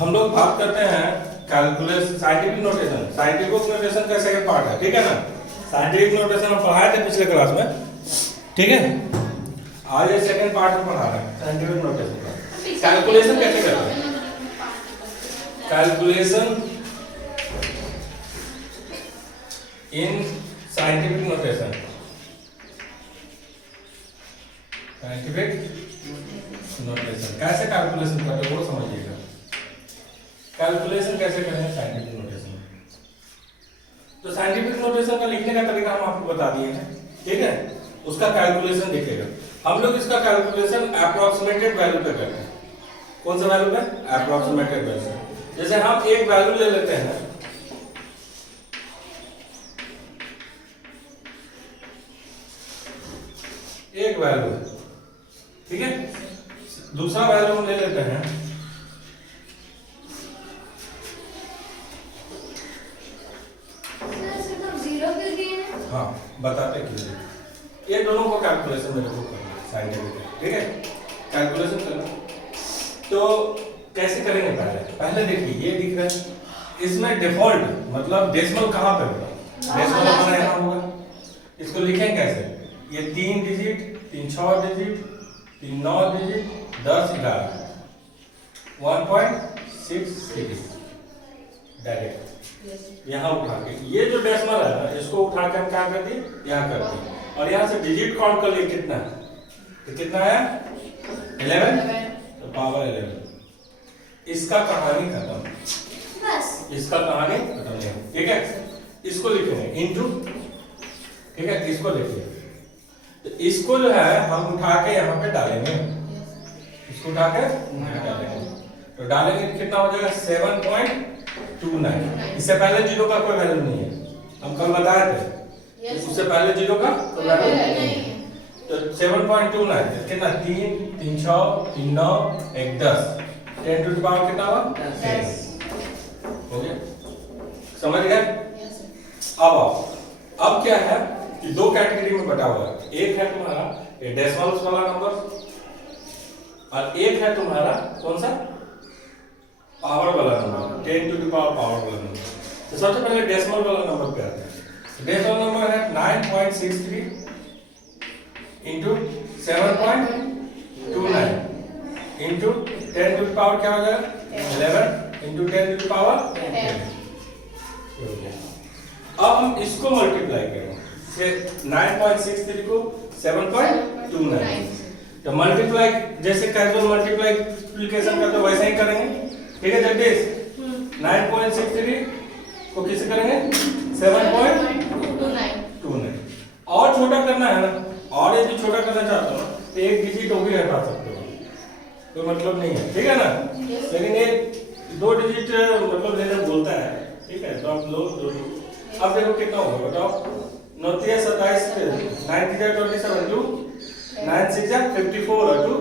हम लोग बात करते हैं calculus scientific notation. Scientific notation का सेकंड पार्ट है, ठीक है ना। साइंटिफिक नोटेशन हम पढ़ाए थे पिछले क्लास में, ठीक है। आज ये सेकंड पार्ट में पढ़ा रहे हैं साइंटिफिक नोटेशन का। कैलकुलेशन कैसे करते हैं? Calculation in scientific notation. Scientific notation कैसे कैलकुलेशन करते हैं वो समझिएगा। कैलकुलेशन कैसे करें साइंटिफिक नोटेशन। तो साइंटिफिक नोटेशन का लिखने का तरीका हम आपको बता दिए हैं, ठीक है। उसका कैलकुलेशन देखिएगा। हम लोग इसका कैलकुलेशन अप्रोक्सीमेटेड वैल्यू पे करते हैं। कौन सा वैल्यू पे? Approximated value. जैसे हम एक वैल्यू ले लेते हैं, एक वैल्यू, ठीक है। दूसरा वैल्यू हम ले लेते हैं, हाँ बताते क्यों। ये दोनों को कैलकुलेशन मेरे को करना है साइंटिफिक, ठीक है। कैलकुलेशन करना तो कैसे करेंगे? पहले देखिए ये दिख रहा है, इसमें डिफॉल्ट मतलब डेसिमल कहाँ पे होगा? डेसिमल हमारा यहाँ होगा। इसको लिखें कैसे? ये 3 डिजिट, 3 6 डिजिट, 3 9 डिजिट, 10 11, 1.66 डायरेक्ट यहाँ उठा के, ये जो डेसिमल है ना इसको उठा के हम क्या करते हैं? यहाँ करते हैं। और यहाँ से डिजिट काउंट कर लिए कितना है, तो कितना है 11, तो पावर 11। इसका कहानी खत्म, बस इसका कहानी खत्म नहीं, ठीक है। इसको लिखेंगे इनटू, ठीक है। इसको लिखिए, तो इसको जो है हम उठा के यहाँ पे डालेंगे, इसको उठा के यहाँ डालेंगे, तो डालेंगे कितना हो जाएगा 7.29। इससे पहले जीरो का कोई वैल्यू नहीं है, हम कल बताए थे। उससे पहले जीरो का कोई वैल्यू नहीं है, तो 7.29 कितना 3 3 6 3 9 1 10, 10 टू द पावर कितना हुआ 10 हो गया। समझ गए? अब क्या है कि दो कैटेगरी में बटा हुआ है। एक है तुम्हारा ये डेसिमल्स वाला नंबर, और एक है तुम्हारा कौन सा पावर वाला नंबर, 10 टू द पावर वाला नंबर। तो सबसे पहले डेसिमल वाला नंबर पे आते हैं। डेसिमल नंबर है 9.63 into 7.29 into 10 to the power क्या हो जाएगा 11 इंटू 10 टू द पावर 10। अब हम इसको मल्टीप्लाई करेंगे, 9.63 को 7.29, तो मल्टीप्लाई जैसे कैजुअल मल्टीप्लिकेशन करते वैसे ही करेंगे, ठीक है जगदीश। 9.63 को किसे करेंगे 7.29। और छोटा करना है ना, और यदि छोटा करना चाहते हो तो एक डिजिट वो भी हटा सकते हो, कोई मतलब नहीं है, ठीक है ना। लेकिन एक 2 डिजिट मतलब लेना बोलता है, ठीक है। तो आप लो 2 डिजिट। अब देखो कितना होगा बताओ, 9 3 27, 9 3 27, 2 9 6 54 और 2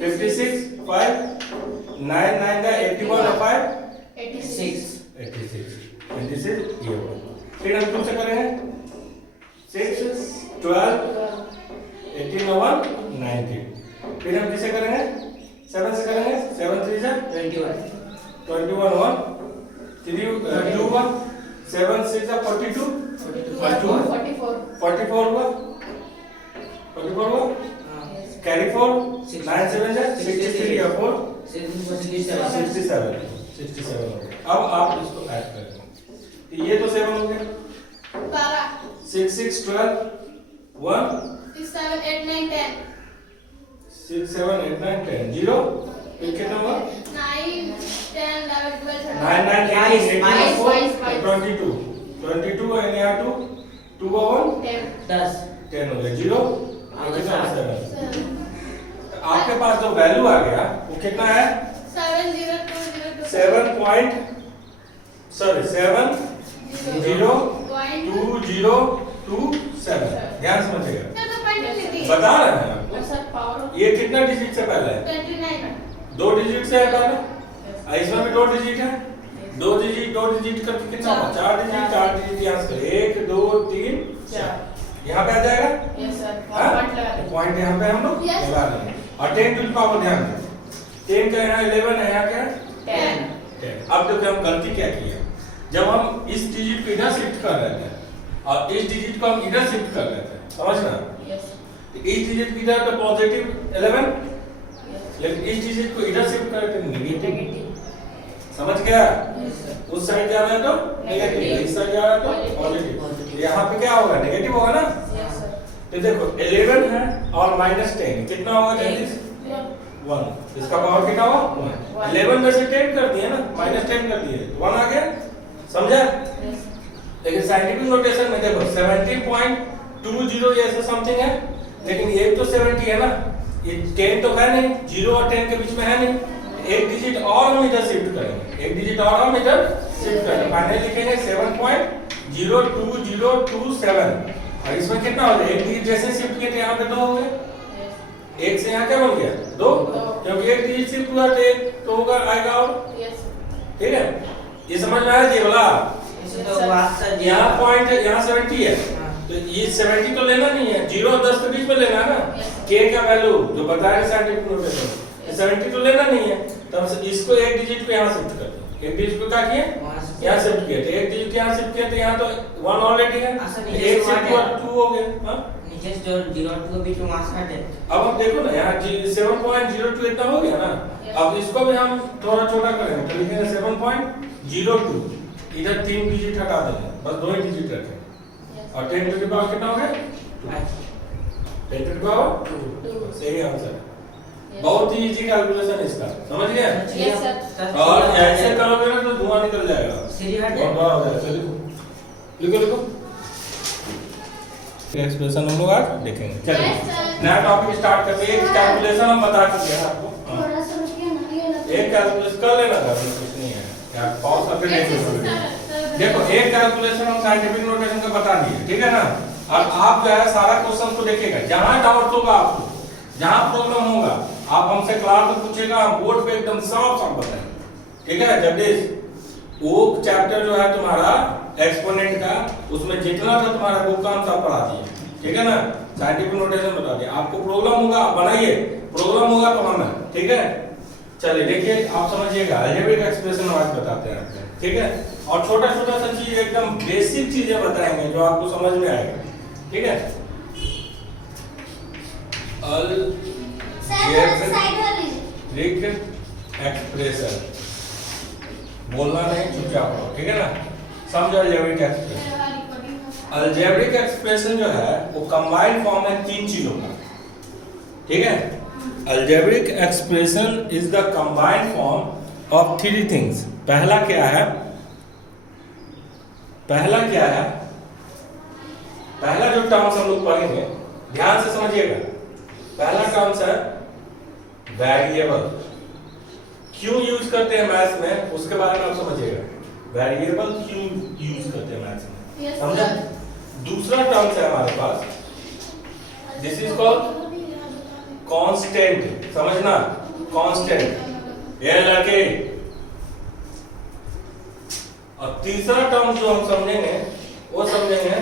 56 5 9 9 81 और 5 86 ये होगा। फिर हम 2 से करेंगे 6 12 18 और 19। फिर हम किसे करेंगे 7 से करेंगे 7 3 21 और 3 2 1 7 6 42 44 हुआ, 44 हुआ, कैरी 4 9 7 63 और 4 67। अब आप इसको ऐड करें, ये तो 7 हो गया, 6 6 12 1 6 7 8 9 10 6 7 8 9 10 0, फिर कितना हुआ 9 10 11 12 9 9 8 22 22 और यहाँ 2 और 10 हो गया 0, कितना 7। आपके पास जो वैल्यू आ गया वो कितना है 7.2027। ध्यान समझिएगा, बता रहे हैं आपको। ये कितना डिजिट से पहले है 2 डिजिट से है पहले, इसमें भी 2 डिजिट है, 2 डिजिट करके कितना होगा 4 डिजिट यहाँ से 1 2 3 4 यहाँ पे आ जाएगा। यस सर, पॉइंट यहाँ पे हम लोग लगा देंगे। और 10 टू द पावर ध्यान दें, 10 का यहाँ 11 है, यहाँ क्या 10, अब देखो हम गलती क्या की है, जब हम इस डिजिट को इधर शिफ्ट कर रहे थे और इस डिजिट को हम इधर शिफ्ट कर रहे थे, समझना। इस डिजिट की इधर तो पॉजिटिव 11, लेकिन इस डिजिट को इधर शिफ्ट करके नेगेटिव, समझ गया। उस साइड जा रहा है तो नेगेटिव, इस साइड जा रहा है तो पॉजिटिव। यहाँ पे क्या होगा, नेगेटिव होगा ना। तो देखो 11 है और -10 कितना होगा, 1। इसका पावर कितना होगा 1। 11 में से 10 कर दिए ना, -10 कर दिए, 1 आ गया, समझा। लेकिन साइंटिफिक नोटेशन में देखो 17.20 ऐसे समथिंग है, लेकिन ये तो 70 है ना, ये 10 तो है नहीं, 0 और 10 के बीच में है नहीं। एक डिजिट और हम इधर शिफ्ट करेंगे, एक डिजिट और हम इधर शिफ्ट करेंगे, फाइनली लिखेंगे 7.02027। और इसमें कितना हो गया, एक डिजिट जैसे शिफ्ट किए थे यहाँ पे 2 हो गए, एक से यहाँ क्या बन गया 2, क्योंकि एक डिजिट शिफ्ट हुआ तो एक तो होगा आएगा और, ठीक है। ये समझ में आया जी बोला। यहाँ पॉइंट है, यहाँ 70 है, तो ये 70 तो लेना नहीं है, 0 और 10 के बीच में लेना है ना। k का वैल्यू जो बताया साइंटिफिक नोटेशन 70 तो लेना नहीं है, तब इसको एक डिजिट को यहाँ शिफ्ट कर दो। एक डिजिट को क्या किए, यहाँ शिफ्ट किए, तो एक डिजिट यहाँ शिफ्ट किए तो यहाँ तो 1 ऑलरेडी है, एक शिफ्ट हुआ 2 हो गए। हां नीचे जो 0 और 2 के बीच में वहां से हटे। अब आप देखो ना, यहाँ 7.02 इतना हो गया ना। अब इसको भी हम थोड़ा छोटा करेंगे तो लिखेंगे 7.02, इधर 3 डिजिट हटा देंगे, बस 2 ही डिजिट रखें, और 10 टू द पावर कितना हो गया 10 टू द पावर 2। सही आंसर है, बहुत ही इजी कैलकुलेशन इसका, समझ गए। Yes sir. और ऐसे करोगे ना तो धुआं निकल जाएगा, सीधी हट बहुत बड़ा हो जाएगा। चलिए लिखो लिखो एक्सप्रेशन हम लोग आज देखेंगे। चलिए नया टॉपिक स्टार्ट करते हैं। एक कैलकुलेशन हम बता चुके हैं आपको, थोड़ा सा रुकिए ना, ये ना एक कैलकुलेशन कर लेना था, कुछ नहीं है यार, पॉज करके देख लो। देखो एक कैलकुलेशन हम साइंटिफिक नोटेशन का बता दिए, ठीक है ना। और आप जो है सारा क्वेश्चन को देखिएगा, जहां डाउट होगा आपको, जहां प्रॉब्लम होगा आप हमसे क्लास में पूछेगा, हम बोर्ड पे एकदम साफ साफ बताएंगे, ठीक है। जगदीश वो चैप्टर जो है तुम्हारा एक्सपोनेंट का, उसमें जितना था तुम्हारा बुक का हम सब पढ़ा दिए, ठीक है ना। साइंटिफिक नोटेशन बता दिया, आपको प्रॉब्लम होगा आप बनाइए, प्रॉब्लम होगा तो आना, ठीक है। चलिए देखिए आप समझिएगा, अलजेब्रिक एक्सप्रेशन आज बताते हैं आपको, ठीक है। और छोटा छोटा सा चीज एकदम बेसिक चीजें बताएंगे जो आपको समझ में आएगा, ठीक है। अलजेब्रिक एक्सप्रेशन बोलना नहीं, चुपचाप रहो, ठीक है ना। समझो अलजेब्रिक एक्सप्रेशन। अलजेब्रिक एक्सप्रेशन जो है वो कंबाइंड फॉर्म है 3 चीजों का, ठीक है। Algebraic expression is the combined form of 3 things. पहला क्या है, पहला जो टर्म्स हम लोग पढ़ेंगे, ध्यान से समझिएगा। पहला टर्म्स है वेरिएबल। क्यों यूज करते हैं मैथ्स में, उसके बारे में आप समझिएगा। वेरिएबल क्यों यूज करते हैं मैथ्स में, समझा। दूसरा टर्म्स है हमारे पास, दिस इज कॉल्ड कांस्टेंट, समझना कांस्टेंट, ये लड़के। और तीसरा टर्म जो हम समझेंगे वो समझेंगे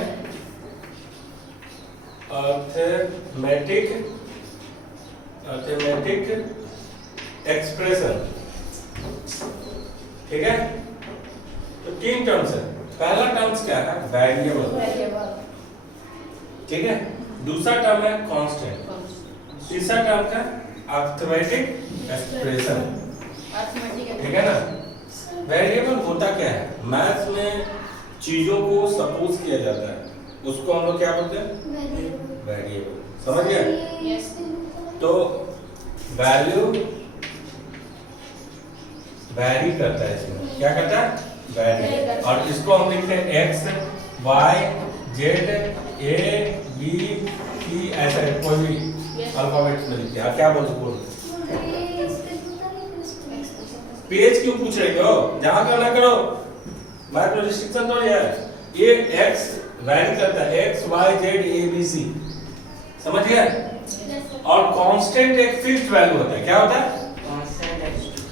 अर्थमेटिक एक्सप्रेशन, ठीक है। तो 3 टर्म्स है। पहला टर्म्स क्या है, वेरिएबल, ठीक है। दूसरा टर्म है कांस्टेंट, तीसरा टर्म है अर्थमेटिक एक्सप्रेशन, ठीक है ना। वेरिएबल होता क्या है, मैथ्स में चीजों को सपोज किया जाता है, उसको हम लोग क्या बोलते हैं, वेरिएबल, समझ गए। तो वैल्यू वैरी करता है, इसमें क्या करता है, वैरी। और इसको हम लिखते हैं x y z a b c, ऐसा कोई भी अल्फाबेट्स में लिखते हैं। क्या बोलते हो, पेज क्यों पूछ रहे हो, जहां करना करो, माइक्रो रिस्ट्रिक्शन तो है। ये x वैरी करता है, x y z a b c, समझ गए। और कांस्टेंट एक फिक्स्ड वैल्यू होता है, क्या होता है,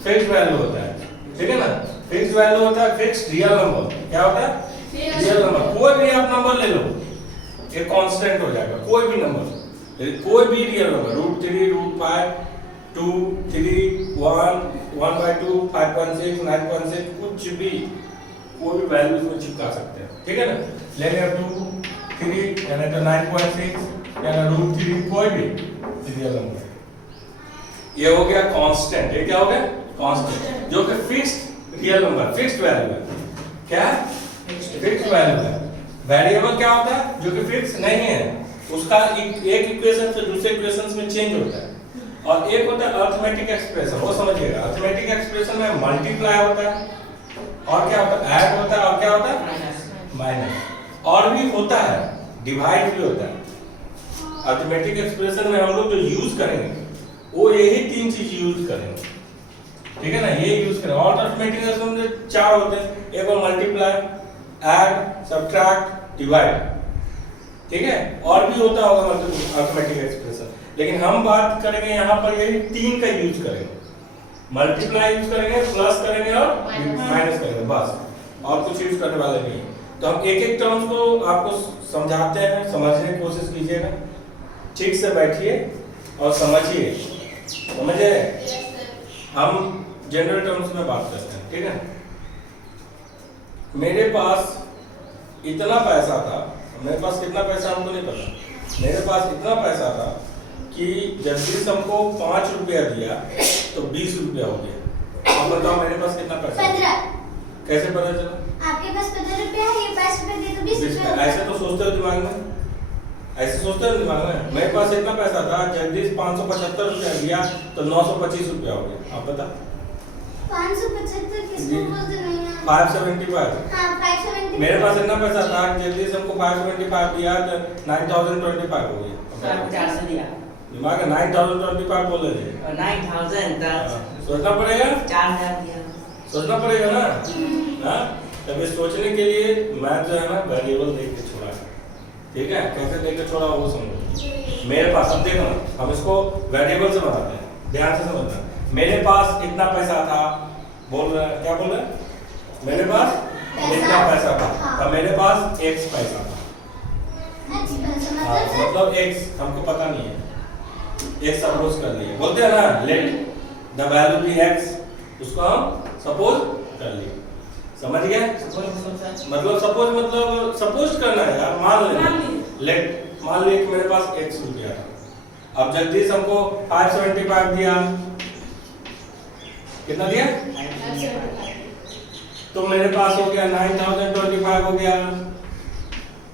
फिक्स्ड वैल्यू होता है, ठीक है ना। फिक्स्ड वैल्यू होता है, फिक्स्ड रियल नंबर, क्या होता है, रियल नंबर। कोई भी आप नंबर ले लो, ये कांस्टेंट हो जाएगा, कोई भी नंबर, कोई भी रियल नंबर, √3 √5 2 3 1 1/2, 5.6, 9.6 कुछ भी कोई भी वैल्यू इसमें चिपका सकते हैं, ठीक है ना। लेंगे अब 2, 3 यानी तो 9.6 यानी √3 कोई भी रियल नंबर। ये हो गया कांस्टेंट। ये क्या हो गया? कांस्टेंट, जो कि fixed real number, fixed value है। क्या? फिक्स्ड वैल्यू है। वेरिएबल क्या होता है? जो कि फिक्स नहीं है, उसका एक इक्वेशन से दूसरे इक्वेशन में चेंज होता है। और एक होता है अरिथमेटिक एक्सप्रेशन, वो समझिएगा। अरिथमेटिक एक्सप्रेशन में मल्टीप्लाई होता है, और क्या होता है? ऐड होता है, और क्या होता है? माइनस। और भी होता है, डिवाइड भी होता है। अरिथमेटिक एक्सप्रेशन में हम लोग जो यूज करेंगे वो यही 3 चीज यूज करेंगे, ठीक है ना। ये यूज करें। और अरिथमेटिक एक्सप्रेशन में 4 होते हैं, एक और मल्टीप्लाई, ऐड, सब्ट्रैक्ट, डिवाइड, ठीक है। और भी होता होगा मतलब अरिथमेटिक एक्सप्रेशन, लेकिन हम बात करेंगे यहाँ पर यही 3 का यूज करेंगे। मल्टीप्लाई यूज करेंगे, प्लस करेंगे और माइनस करेंगे, बस। और कुछ यूज करने वाले नहीं है। तो हम एक एक टर्म्स को आपको समझाते हैं, समझने की कोशिश कीजिएगा। ठीक से बैठिए और समझिए, समझे। हम जनरल टर्म्स में बात करते हैं, ठीक है। मेरे पास इतना पैसा था, मेरे पास कितना पैसा हमको नहीं पता। मेरे पास इतना पैसा था कि जगदीश हमको 5 रुपया दिया तो 20 रुपया हो गया। अब बताओ मेरे पास कितना पैसा? 15। कैसे पता चला? आपके पास 15 रुपया है, ये 5 रुपया दिए तो 20 रुपया। ऐसे तो सोचते हो दिमाग में, ऐसे सोचते हो दिमाग में। मेरे पास इतना पैसा था, जगदीश 575 रुपया दिया तो 925 रुपया हो गया। आप बता 575 किसको बोलते नहीं है? 575। हाँ 575। मेरे पास इतना पैसा था, जगदीश हमको 575 दिया तो 9025 हो गया। 400 दिया। दिमाग है 9025 बोल रहे थे। 9000 10 सोचना पड़ेगा, 4000 दिया। सोचना पड़ेगा ना। हाँ, तभी सोचने के लिए मैं जो है ना वेरिएबल देख के छोड़ा है, ठीक है। कैसे देख के छोड़ा वो समझो। मेरे पास, अब देखो ना, हम इसको वेरिएबल से बताते हैं, ध्यान से समझना। मेरे पास इतना पैसा था, बोल रहे हैं, क्या बोल रहे हैं? मेरे पास इतना पैसा था, तब मेरे पास x पैसा था। मतलब x हमको पता नहीं है, x सपोज कर लिए, बोलते हैं ना let the value be x, उसको हम सपोज कर लिए। समझ गए? मतलब सपोज करना है यार, मान लेना। लेट मान लिए कि मेरे पास x रुपया था। अब जगदीश हमको 575 दिया, कितना दिया? तो मेरे पास हो गया 9025 हो गया।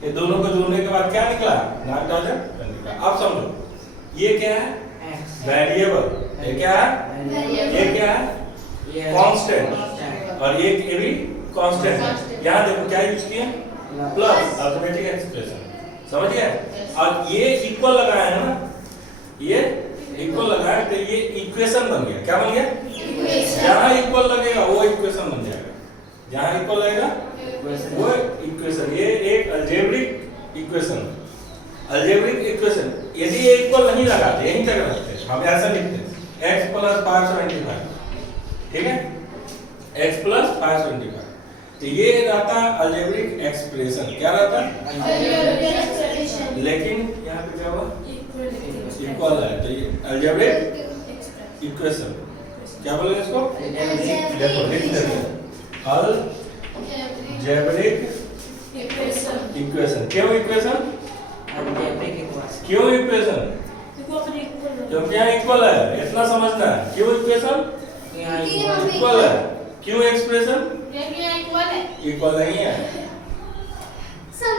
ये दोनों को जोड़ने के बाद क्या निकला? 9025। अब समझो, ये क्या है? वेरिएबल। ये क्या है? ये क्या है? कांस्टेंट। और ये भी कांस्टेंट है। यहाँ देखो क्या यूज किए? Plus, arithmetic expression. समझ गए? और ये इक्वल लगाया है ना, ये इक्वल लगाया तो ये इक्वेशन बन गया। क्या बन गया? जहाँ इक्वल लगेगा वो इक्वेशन बन जाएगा। जहाँ इक्वल लगेगा वो इक्वेशन। ये एक अलजेब्रिक इक्वेशन। अलजेब्रिक इक्वेशन यदि ये इक्वल नहीं लगाते, यहीं तक रखते हैं, हम ऐसा लिखते हैं x + 575, ठीक है। x + 575, तो ये रहता अलजेब्रिक एक्सप्रेशन। क्या रहता? लेकिन यहाँ पे क्या हुआ? इक्वल है, तो ये अलजेब्रिक इक्वेशन। क्या बोलेंगे इसको? देखो लिख देते हैं, अलजेब्रिक इक्वेशन। क्यों इक्वेशन? क्यों इक्वेशन? क्योंकि यहाँ इक्वल है, इतना समझना है। क्यों इक्वेशन? इक्वल है। क्यों एक्सप्रेशन? इक्वल नहीं है।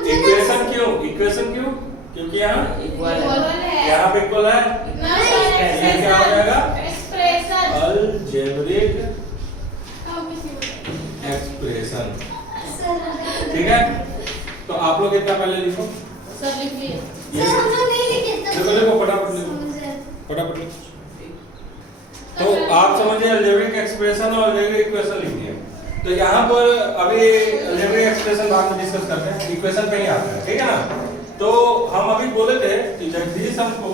इक्वेशन क्यों? इक्वेशन क्यों? क्योंकि यहाँ यहाँ पे इक्वल है। ये क्या हो जाएगा? अलजेब्रिक एक्सप्रेशन, ठीक है। तो आप लोग इतना पहले लिखो। देखो फटाफट लिखो, फटाफट लिखो। तो आप समझिए अलजेब्रिक एक्सप्रेशन और अलजेब्रिक इक्वेशन लिख दिया। तो यहाँ पर अभी अलजेब्रिक एक्सप्रेशन बाद में डिस्कस करते हैं, इक्वेशन पे ही आता है, ठीक है ना। तो हम अभी बोले थे कि जगदीश हमको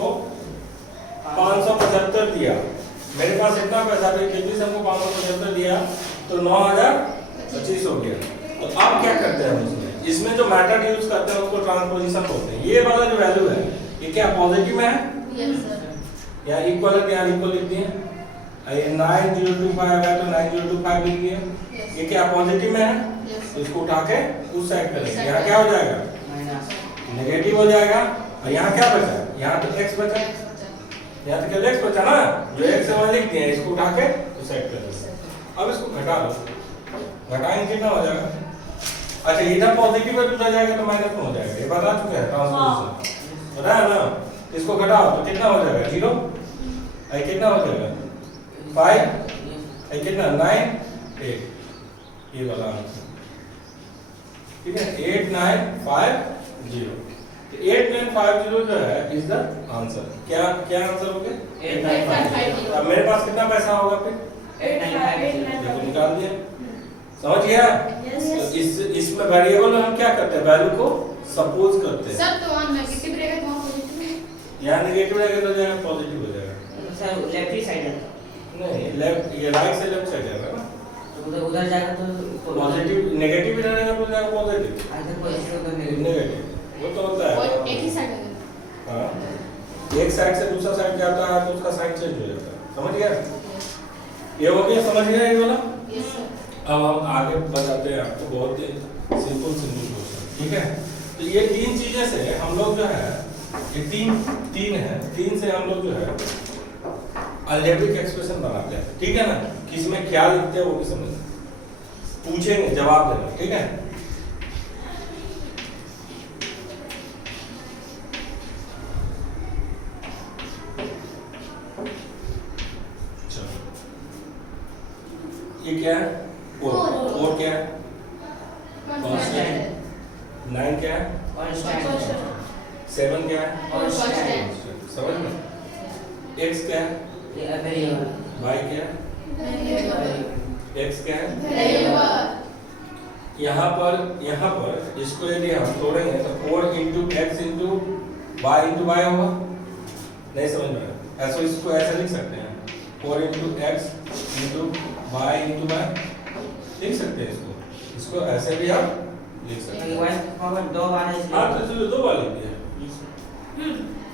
575 दिया, मेरे पास इतना पैसा था, जगदीश हमको 575 दिया तो 9025 हो गया। तो अब क्या करते हैं इसमें जो मेथड यूज करते हैं उसको ट्रांसपोजिशन बोलते हैं। ये वाला जो वैल्यू है ये क्या पॉजिटिव में है? या इक्वल है, क्या इक्वल लिख दिए, ये 9025 है तो 9025 लिख दिए। ये क्या पॉजिटिव में है तो इसको उठा के उस साइड करेंगे। यहाँ क्या हो जाएगा माइनस नेगेटिव हो जाएगा और यहाँ क्या बचा यहाँ तो x बचा, यहाँ तो केवल x बचा ना, जो x से वहाँ लिख दिए इसको उठा के उस साइड कर दो। अब इसको घटा दो, घटाएंगे कितना हो जाएगा। अच्छा इधर पॉजिटिव है तो उधर जाएगा तो माइनस में हो जाएगा, ये बता चुके हैं ट्रांसपोजिशन पता है ना। इसको घटाओ तो कितना हो जाएगा 0, और कितना हो जाएगा 5, और कितना 9 8, ये वाला आंसर ठीक है 8950। 8950 जो है इज द आंसर। क्या क्या आंसर हो गया 8950। अब मेरे पास कितना पैसा होगा फिर 8950 देखो निकाल दिया, समझ गया। तो इसमें वेरिएबल में हम क्या करते हैं वैल्यू को सपोज करते हैं। सब तो वन नेगेटिव रहेगा तो पॉजिटिव यहाँ नेगेटिव रहेगा तो जाएगा पॉजिटिव हो जाएगा। सर लेफ्ट ही साइड है नहीं लेफ्ट ये राइट से लेफ्ट साइड जाएगा ना, तो उधर उधर जाएगा तो पॉजिटिव नेगेटिव भी रहेगा तो जाएगा पॉजिटिव इधर पॉजिटिव उधर नेगेटिव नेगेटिव वो तो होता और है। एक ही साइड है। हाँ एक साइड से दूसरा साइड जाता है तो उसका साइड चेंज हो जाता है, समझ गया। ये हो गया समझ गया ये वाला। Yes sir. अब हम आगे बताते हैं आपको बहुत ही सिंपल क्वेश्चन ठीक है। तो ये तीन चीजें से हम लोग जो है ये तीन है, तीन से हम लोग जो है अलजेब्रिक एक्सप्रेशन बनाते हैं ठीक है ना। किस में क्या लिखते हैं वो भी समझ पूछेंगे जवाब देना ठीक है। चलो ये क्या है और क्या है कांस्टेंट 9 क्या है कांस्टेंट 7 क्या है कांस्टेंट समझ में। x क्या है ये वेरिएबल y क्या है वेरिएबल x क्या है। वेरिएबल यहाँ पर इसको यदि हम तोड़ेंगे तो 4 into x into y होगा, नहीं समझ में आया। ऐसा इसको ऐसा लिख सकते हैं 4 into x into y into y लिख सकते हैं इसको ऐसे भी आप लिख सकते हैं। y पावर 2 बार है हाँ तो चलो 2 बार लिख दिया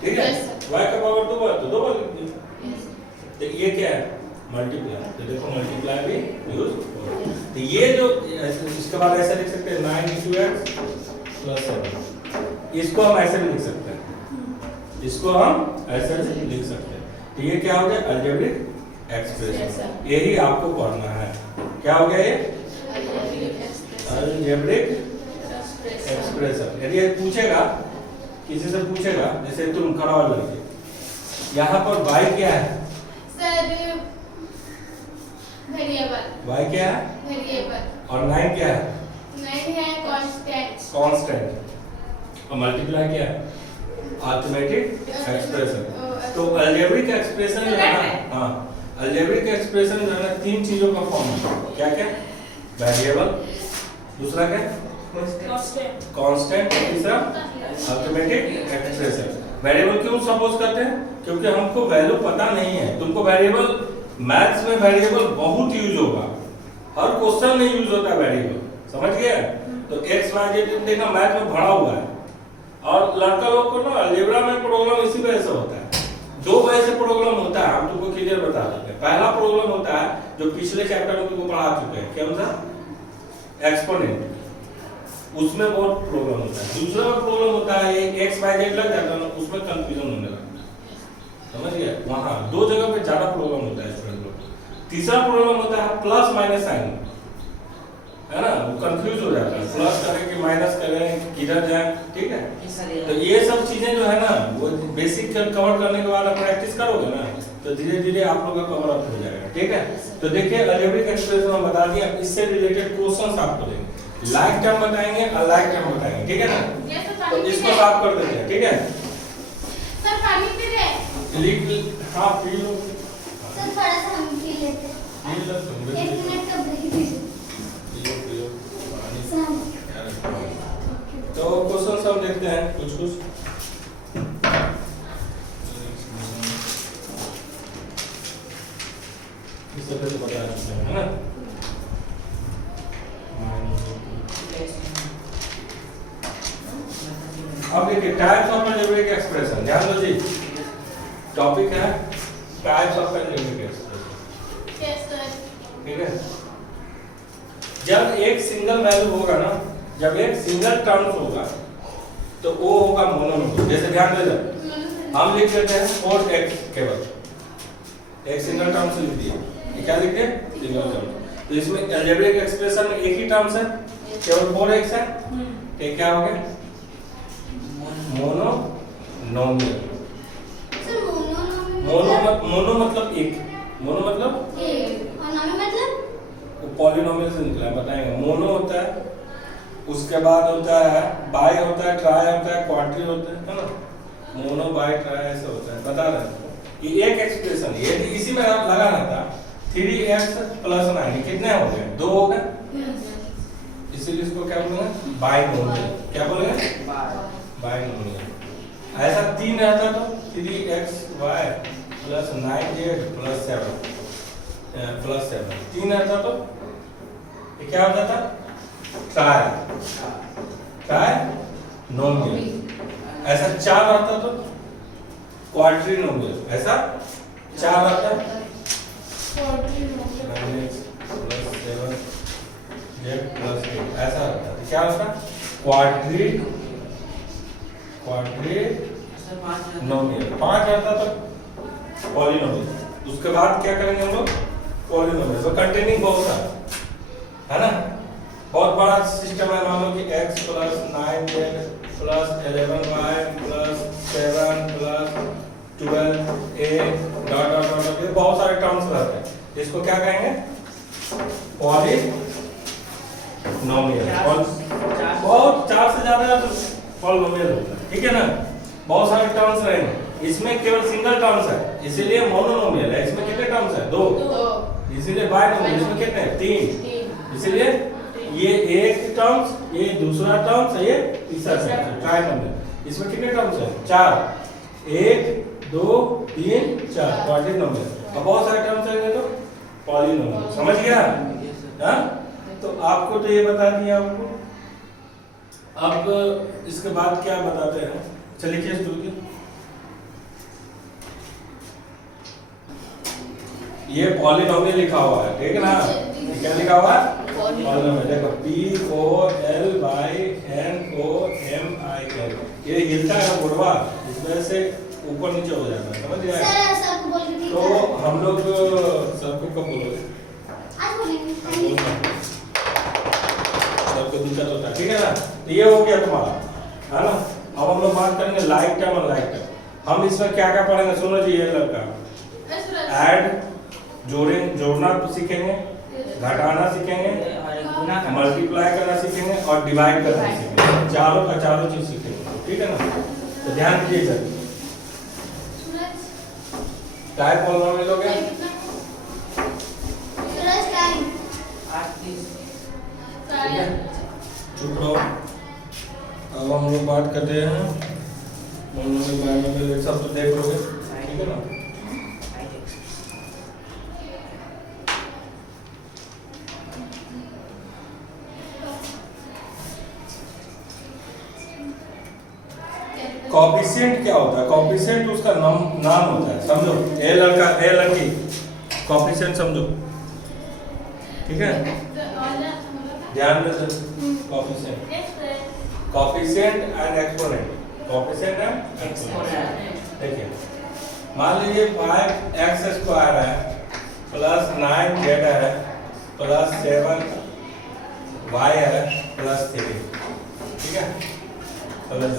ठीक है। Yes, y का पावर 2 बार तो 2 बार लिख दिया। यस तो ये क्या है मल्टीप्लाई, तो देखो मल्टीप्लाई भी यूज होगा। तो ये जो इसके बाद ऐसे लिख सकते हैं 9 into x plus 7, इसको हम ऐसे भी लिख सकते हैं, इसको हम ऐसे भी लिख सकते हैं। तो ये क्या हो गया अलजेब्रिक Yes, एक्सप्रेशन। sir. यही आपको पढ़ना है। क्या हो गया ये अलजेब्रिक एक्सप्रेशन। यदि ये पूछेगा किसी से पूछेगा जैसे तुम खड़ा हो लड़के यहाँ पर y क्या है सर वेरिएबल y क्या है वेरिएबल और 9 क्या है नहीं है कांस्टेंट कांस्टेंट और मल्टीप्लाई क्या है अरिथमेटिक एक्सप्रेशन। तो अलजेब्रिक एक्सप्रेशन जो है ना हाँ अलजेब्रिक एक्सप्रेशन जो है ना तीन चीजों का फॉर्म है। क्या क्या वेरिएबल, दूसरा क्या कांस्टेंट, तीसरा अरिथमेटिक एक्सप्रेशन। वेरिएबल क्यों सपोज करते हैं क्योंकि हमको वैल्यू पता नहीं है। तुमको वेरिएबल मैथ्स में वेरिएबल बहुत यूज होगा, हर क्वेश्चन में यूज होता है वेरिएबल, समझ गए। तो x y z देखना मैथ में भरा हुआ है और लड़का लोग को ना अलजेब्रा में प्रॉब्लम इसी वजह से होता है। दो वजह से प्रॉब्लम होता है, हम तुमको क्लियर बता देते हैं। पहला प्रॉब्लम होता है जो पिछले चैप्टर में तुमको पढ़ा चुके हैं, क्या होता है एक्सपोनेंट, उसमें बहुत प्रॉब्लम होता है। दूसरा प्रॉब्लम होता है ये x y z लग जाता है ना उसमें कंफ्यूजन होने लगता है, समझ गए। वहां दो जगह पे ज्यादा प्रॉब्लम होता है स्टूडेंट लोग। तीसरा प्रॉब्लम होता है प्लस माइनस साइन, है ना, वो कंफ्यूज हो जाता है, प्लस करें कि माइनस करें किधर जाए, ठीक है। तो ये सब चीजें जो है ना वो बेसिक कवर करने के बाद आप प्रैक्टिस करोगे ना तो धीरे धीरे आप लोग का कवर अप हो जाएगा, ठीक है। तो देखिए अलजेब्रिक एक्सप्रेशन हम बता दिया, इससे रिलेटेड क्वेश्चंस आपको देंगे, लाइक टर्म बताएंगे अनलाइक टर्म बताएंगे, ठीक है ना। तो इसको साफ कर देते हैं, ठीक है। सर पानी पी रहे लिख हाँ पी लो सर थोड़ा सा हम पी लेते हैं। पी लो तुम भी 1 मिनट का ब्रेक दीजिए पी लो पानी सर। क्या रखा है। तो क्वेश्चंस हम देखते हैं कुछ कुछ। इस तरह से बता सकते हैं, है ना। अब देखिए टाइप्स ऑफ अलजेब्रिक एक्सप्रेशन, ध्यान दो जी, टॉपिक है टाइप्स ऑफ अलजेब्रिक एक्सप्रेशन। ठीक है। जब एक सिंगल वैल्यू होगा ना, जब एक सिंगल टर्म्स होगा तो वो होगा मोनोनोमियल। जैसे ध्यान दे दो, हम लिख देते हैं 4x केवल, एक सिंगल टर्म से लिख दिया। ये क्या लिख दिए? Single term. तो इसमें अलजेब्रिक एक्सप्रेशन में एक ही टर्म्स है, केवल 4x है। ये क्या हो गया? मोनोनोमियल। सर मोनो मतलब एक, मोनो मतलब एक और नॉमी मतलब पॉलिनोमियल से निकला है, बताएंगे। मोनो होता है, उसके बाद होता है बाई होता है, ट्राई होता है, क्वाड्री होता है ना। मोनो बाई ट्राई ऐसे होता है, बता रहे हैं। ये एक एक्सप्रेशन है, यदि इसी में आप लगाना था 3x + 9 कितने हो गए? 2 हो गए। इसीलिए इसको क्या बोलेंगे? बाइनोमियल। क्या बोलेंगे? बाइनोमियल। ऐसा 3 रहता तो 3xy + 9z + 7 3 रहता तो ये क्या होता था? ट्राइनोमियल। ऐसा 4 रहता तो क्वाड्रिनोमियल। ऐसा 4 आता है 9x + 7z + 8 ऐसा होता है। क्या होता है? क्वाड्रिनोमियल। 5 रहता तो पॉलिनोमियल। उसके बाद क्या करेंगे हम लोग? पॉलिनोमियल। तो कंटेनिंग बहुत सारा है ना, बहुत बड़ा सिस्टम है। मान लो कि x + 9z + 11y + 7 + 12a dot dot dot, ये बहुत सारे टर्म्स रहते हैं। इसको क्या कहेंगे? पॉलिनोमियल। बहुत 4 से ज्यादा तो पॉलिनोमियल होता है, ठीक है ना। बहुत सारे टर्म्स रहेंगे, इसमें केवल सिंगल टर्म्स है, इसीलिए मोनोनोमियल है। इसमें कितने टर्म्स है? 2, इसीलिए बाइनोमियल। इसमें कितने? 3, इसीलिए ये एक टर्म्स, ये दूसरा टर्म्स, ये तीसरा टर्म्स। ट्राइनोमियल। इसमें कितने टर्म्स हैं? 4, 1 2 3 4 क्वाड्रिनोमियल। और बहुत सारे टर्म्स रहेंगे तो पॉलिनोमियल। समझ गया? हाँ, तो आपको तो ये बता दिया आपको। अब इसके बाद क्या बताते हैं? चलिए केस शुरू की। ये पॉलिनोमियल लिखा हुआ है, ठीक है ना। क्या लिखा हुआ है? पॉलिनोमियल। देखो POLYNOMIL। ये हिलता है बुढ़वा, इसमें से ऊपर नीचे हो जाता है, समझ गए? सर सब बोल के ठीक तो है। हम लोग सबको कब बोलोगे? आज बोलेंगे। सबको दिक्कत होता है, ठीक है ना। तो ये हो गया तुम्हारा, है ना। अब हम लोग बात करेंगे लाइक टर्म और लाइक टर्म। हम इसमें क्या क्या पढ़ेंगे? सुनो जी, ये लड़का ऐड जोड़ना सीखेंगे, घटाना सीखेंगे, मल्टीप्लाई करना सीखेंगे और डिवाइड करना सीखेंगे। चारों का चारों चीज सीखेंगे, ठीक है ना। तो ध्यान दीजिए सर। टाइप पॉलिनोमियल हो गया। सूरज टाइम चुप रहो। अब हम लोग बात करते हैं मोनोमियल, बाइनोमियल, सब तो देख लोगे, ठीक है ना। कॉफिशिएंट क्या होता है? कॉफिशिएंट उसका नाम होता है, समझो। ए लड़का ए लड़की, कॉफिशिएंट समझो, ठीक है। ध्यान में से coefficient and exponent. Coefficient and exponent. देखिए, मान लीजिए 5x² है + 9z है + 7y है + 3, ठीक है। समझ?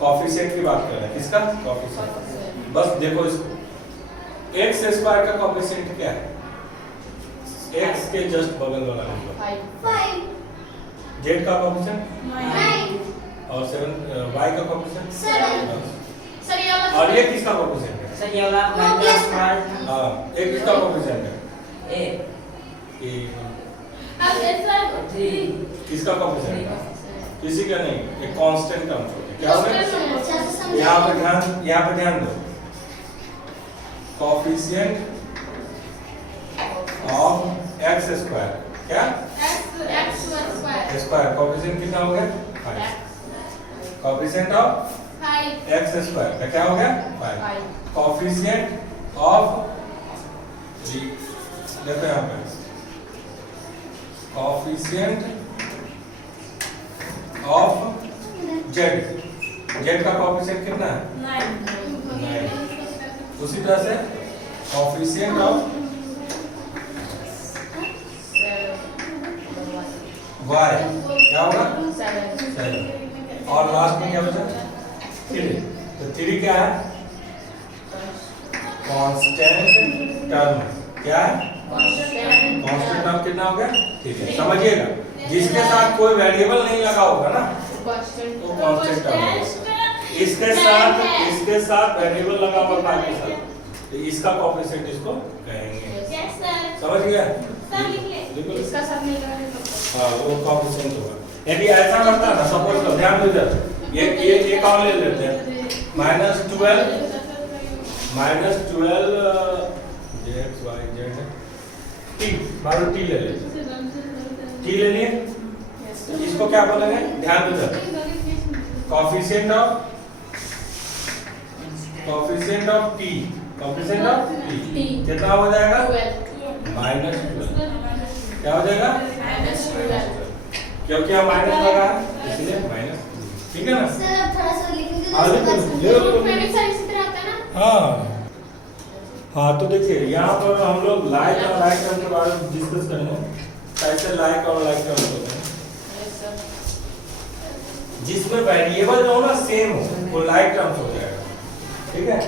कॉफिशिएंट की बात कर रहे हैं। किसका? कॉफिशिएंट। बस देखो इसको, x² का कॉफिशिएंट क्या है? x के जस्ट बगल वाला नंबर 5 z का कॉफिशिएंट 9 और 7 y का कॉफिशिएंट 7 और ये किसका कॉफिशिएंट है? सर ये वाला हां, ये किसका कॉफिशिएंट है? ए ये थ्री किसका कॉफिशिएंट है? किसी का नहीं, ये कांस्टेंट टर्म है। क्या होगा? अच्छा से समझ। यहाँ पे ध्यान दो। Coefficient of x²। क्या? स्क्वायर। कॉफिशिएंट कितना हो गया? 5। कॉफिशिएंट ऑफ x² का क्या हो गया? 5। कॉफिशिएंट ऑफ देखो यहाँ पे कोफिशिएंट ऑफ जेड, जेड का कोफिशिएंट कितना है? 9। उसी तरह से कोफिशिएंट ऑफ वाई क्या होगा? 7। और लास्ट में क्या बचा? 3। तो 3 क्या है? Constant term. क्या है? कांस्टेंट टर्म कितना हो गया? 3। समझिएगा, जिसके साथ कोई वेरिएबल नहीं लगा होगा ना वो कांस्टेंट टर्म होगा। इसके साथ वेरिएबल लगा हुआ था के साथ, तो इसका कोफिशिएंट इसको कहेंगे। समझ गया? इसका सब मिल रहा है हाँ, वो कोफिशिएंट होगा। यदि ऐसा करता ना, सपोज करो, ध्यान दो इधर, ये कौन ले लेते हैं? -12 जेड वाई जेड टी, बारो टी ले लेते हैं। टी ले लिए, इसको क्या बोलेंगे? ध्यान दो इधर, कोफिशिएंट ऑफ टी, कितना हो जाएगा? -12। क्या हो जाएगा? क्योंकि यहाँ माइनस लगा है इसलिए माइनस। ठीक है ना? सर अब थोड़ा सा लिखेंगे तो आगे उसके बाद तो- समझेंगे। ग्रुप में भी सर इसी तरह आता है ना। हाँ, तो देखिए यहाँ पर हम लोग लाइक और लाइक टर्म के बारे में डिस्कस करेंगे, कैसे लाइक और लाइक टर्म होते हैं। जिसमें वेरिएबल जो हो ना सेम हो वो लाइक टर्म्स हो जाएगा। ठीक है,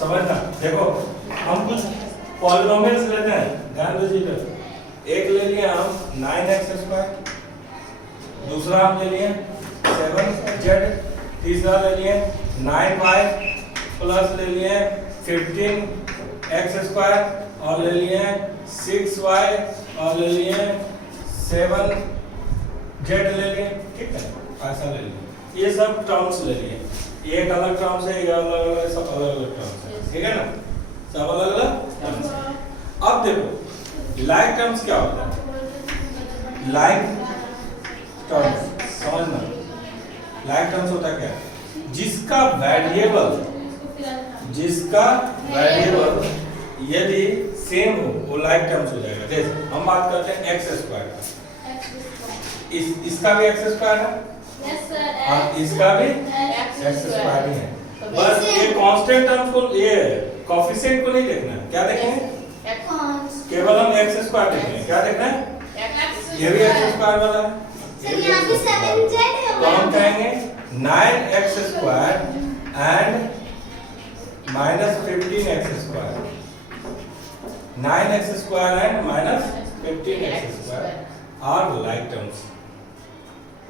समझना। देखो हम कुछ पॉलिनोमियल्स लेते हैं, ध्यान दीजिए। एक ले लिए हम 9x², दूसरा हम ले लिए 7z, तीसरा ले लिए 9y प्लस ले लिए 15x² और ले लिए 6y और ले लिए 7z ले लिए। ठीक है, ऐसा ले लिए। ये सब टर्म्स ले लिए, एक अलग टर्म्स है, ये अलग अलग, सब अलग अलग टर्म्स है। ठीक है ना? सब अलग अलग टर्म्स है। अब देखो लाइक टर्म्स क्या होता है? लाइक टर्म्स समझना, लाइक टर्म्स होता है क्या? जिसका वेरिएबल यदि सेम हो वो लाइक टर्म्स हो जाएगा। जैसे हम बात करते हैं x² का, इसका भी x² है और इसका भी x² ही है। बस ये कांस्टेंट टर्म्स को, ये कोफिशिएंट को नहीं देखना है। क्या देखेंगे? केवल हम x² देखेंगे। क्या देखना है? ये भी x² वाला है। सर यहाँ पे 7z है। तो हम कहेंगे 9x² and -15x², 9x² and -15x² are like terms।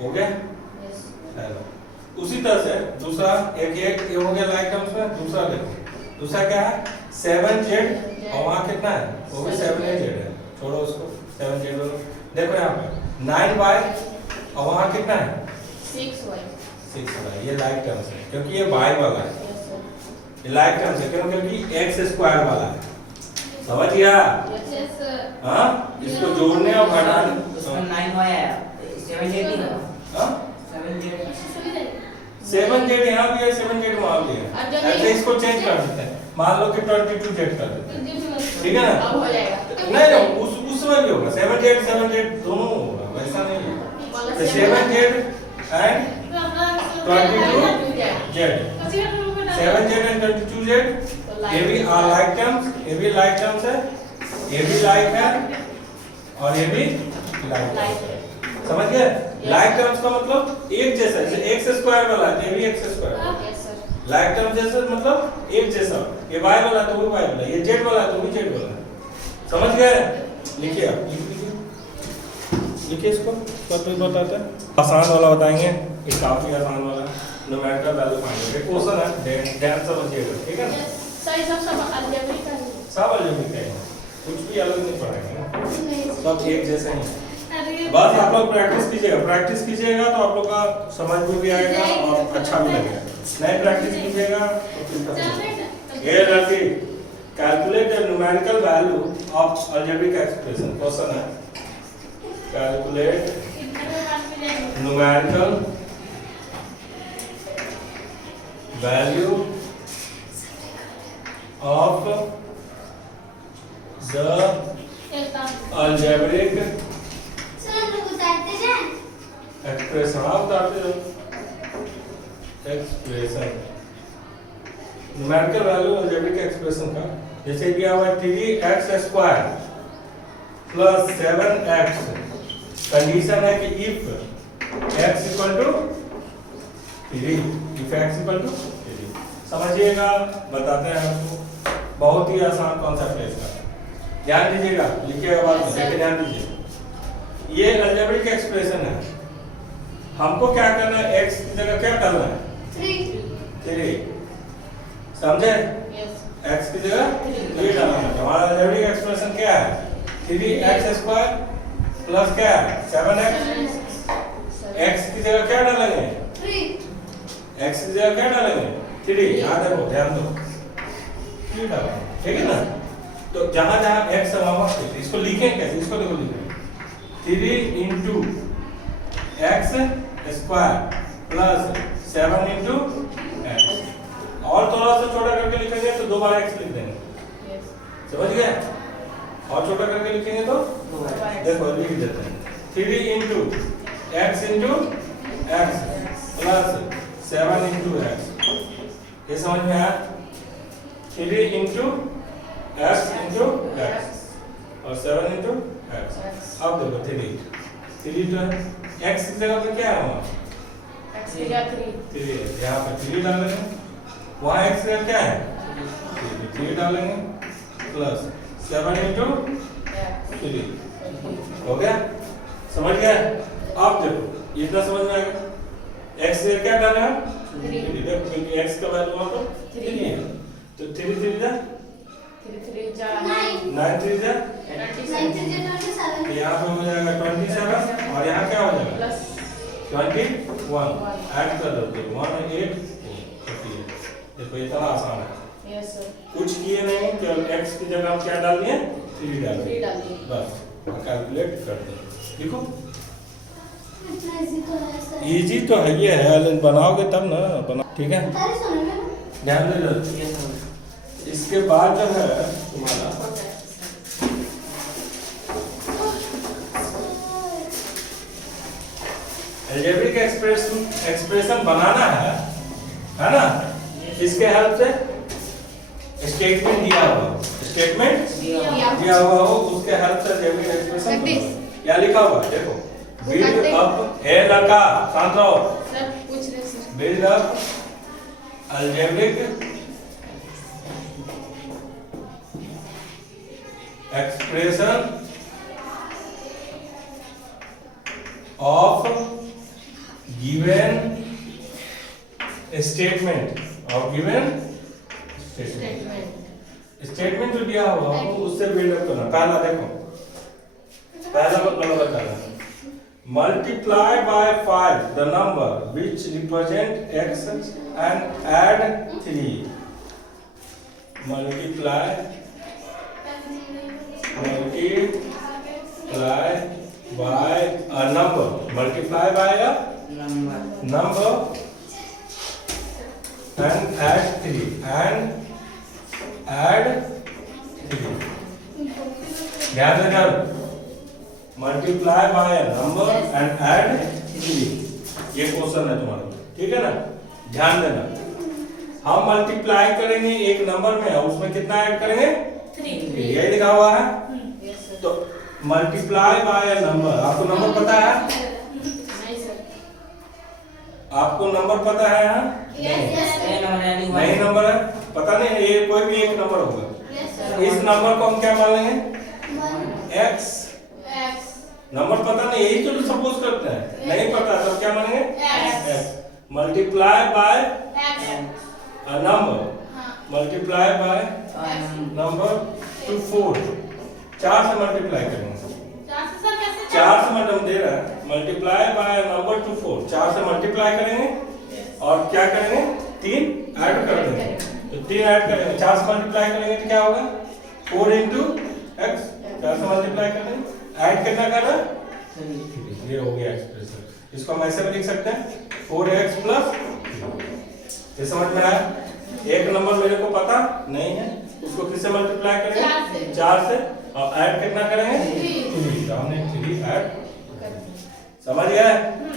हो गया? चलो, उसी तरह से दूसरा एक ये हो गया लाइक टर्म्स में। दूसरा देखो, दूसरा क्या है? 7z और वहाँ कितना है? वो भी 7z है, छोड़ो उसको, 7z लो। देखो यहाँ पे 9y और वहाँ कितना है? 6y। ये लाइक टर्म्स है क्योंकि ये y वाला है, ये लाइक टर्म्स है क्योंकि x² वाला है। समझ गया? हाँ, इसको जोड़ने और घटाने। उसमें 9y आया, 7z नहीं होगा। हाँ, 7z यहाँ भी है, 7z वहाँ भी है। ऐसे इसको चेंज कर देते हैं, मान लो कि 22z कर देते हैं। ठीक है ना? अब हो जाएगा। नहीं, उसमें भी होगा 7z दोनों होगा, वैसा नहीं है। तो 7z and 22z, 7z and 22z, ये भी लाइक टर्म्स, ये भी लाइक टर्म्स है, ये भी लाइक है और ये भी लाइक टर्म्स है। समझ गए? लाइक टर्म्स का मतलब एक जैसा, जैसे x² वाला है, ये भी x²। लाइक टर्म जैसे मतलब एक जैसा, ये y वाला तो भी y वाला, ये z वाला तो भी z वाला। समझ गए? लिखिए आप, लिखिए इसको, सब कुछ बताते हैं। आसान वाला बताएंगे, ये काफी आसान वाला न्यूमेरिकल वैल्यू फाइंड करेंगे। क्वेश्चन है, ध्यान समझिएगा। ठीक है ना? सर ये सब अलजेब्रिक है। सब अलजेब्रिक है, कुछ भी अलग नहीं पढ़ाएंगे, सब एक जैसे ही। अरे बस आप लोग प्रैक्टिस कीजिएगा तो आप लोग का समझ में भी आएगा और अच्छा भी लगेगा। नहीं प्रैक्टिस कीजिएगा तो फिर ये लड़की calculate the numerical value of algebraic expression. Question है, calculate numerical value of the algebraic expression आप उतारते हो expression numerical value algebraic expression का जैसे दिया हुआ है 3x² प्लस 7x कंडीशन है कि if x equal to 3 if x equal to 3 समझिएगा बताते हैं आपको बहुत ही आसान कॉन्सेप्ट है इसका ध्यान दीजिएगा लिखिएगा बाद में लेकिन ध्यान दीजिए ये अलजेब्रिक एक्सप्रेशन है हमको क्या करना है x की जगह क्या करना है 3 समझे x की जगह ये डालना है हमारा अलजेब्रिक एक्सप्रेशन क्या है 3x² प्लस क्या है 7x x की जगह क्या डालेंगे 3 x की जगह क्या डालेंगे 3 यहाँ देखो ध्यान दो 3 डालेंगे ठीक है ना तो जहाँ जहाँ x है वहाँ इसको लिखें कैसे इसको देखो लिखें 3 into x² plus 7 into x और थोड़ा सा छोटा करके लिखेंगे तो 2 बार x लिख देंगे समझ गए और छोटा करके लिखेंगे तो देखो लिख देते हैं 3 into x into x plus 7 into x ये समझ में आया 3 इंटू x इंटू x और 7 इंटू x अब देखो 3 तो है x की जगह पे क्या है वहाँ 3 यहाँ पे 3 डालेंगे वहाँ x की जगह क्या है 3 डालेंगे प्लस 7 इंटू 3 हो गया समझ गया अब देखो इतना समझ में आएगा x से क्या डालना है 3 देखो क्योंकि x का वैल्यू वहाँ तो 3 है तो 3 3 जा 9 3 जा यहाँ पे हो जाएगा 27 और यहाँ क्या हो जाएगा 21 ऐड कर दो 1 8 देखो ये इतना आसान है कुछ किए नहीं केवल x की जगह हम क्या डाल दिए 3 डाल दिए बस कैलकुलेट कर दिए देखो इतना इजी तो है सर इजी तो है ये है लेकिन बनाओगे तब ना बना ठीक है तारी सुनो ना ध्यान दे लो इसके बाद जो है तुम्हारा अलजेब्रिक एक्सप्रेशन बनाना है ना इसके हेल्प से स्टेटमेंट दिया हुआ स्टेटमेंट दिया हुआ हो उसके हेल्प से अलजेब्रिक एक्सप्रेशन क्या लिखा हुआ है देखो बिल्ड अप ए लड़का शांत रहो build up algebraic expression of given statement statement जो दिया हुआ हो उससे बिल्डअप करना पहला देखो पहला नंबर बताना multiply by 5 the number which represent x and add 3 multiply by a number multiply by a number and add 3 ध्यान देना multiply by a number and add 3 ये क्वेश्चन है तुम्हारा ठीक है ना ध्यान देना हम मल्टीप्लाई करेंगे एक नंबर में उसमें कितना ऐड करेंगे 3 ये लिखा हुआ है तो मल्टीप्लाई बाय नंबर आपको नंबर पता है आपको नंबर पता है नहीं नंबर है पता नहीं ये कोई भी एक नंबर होगा इस नंबर को हम क्या मान लेंगे x नंबर पता नहीं यही तो सपोज करते हैं नहीं पता तो क्या मानेंगे x multiply by number multiply by number two 4 4 से मल्टीप्लाई करेंगे 4 से मतलब दे रहा है मल्टीप्लाई बाय नंबर टू 4 4 से मल्टीप्लाई करेंगे और क्या करेंगे 3 ऐड कर देंगे तो 3 ऐड करेंगे 4 से मल्टीप्लाई करेंगे तो क्या होगा 4 इंटू एक्स 4 से मल्टीप्लाई करेंगे ऐड कितना कर रहा है ये हो गया एक्सप्रेशन इसको हम ऐसे भी लिख सकते हैं 4x प्लस ये समझ में आया एक नंबर मेरे को पता नहीं है उसको किससे मल्टीप्लाई करेंगे 4 से और ऐड कितना करेंगे 3 तो हमने 3 ऐड समझ गया?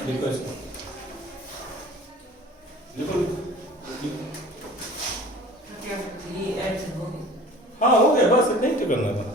लिखो इसको, लिखो। ये ऐड हो गई। हाँ हो गया, बस इतना ही तो करना था।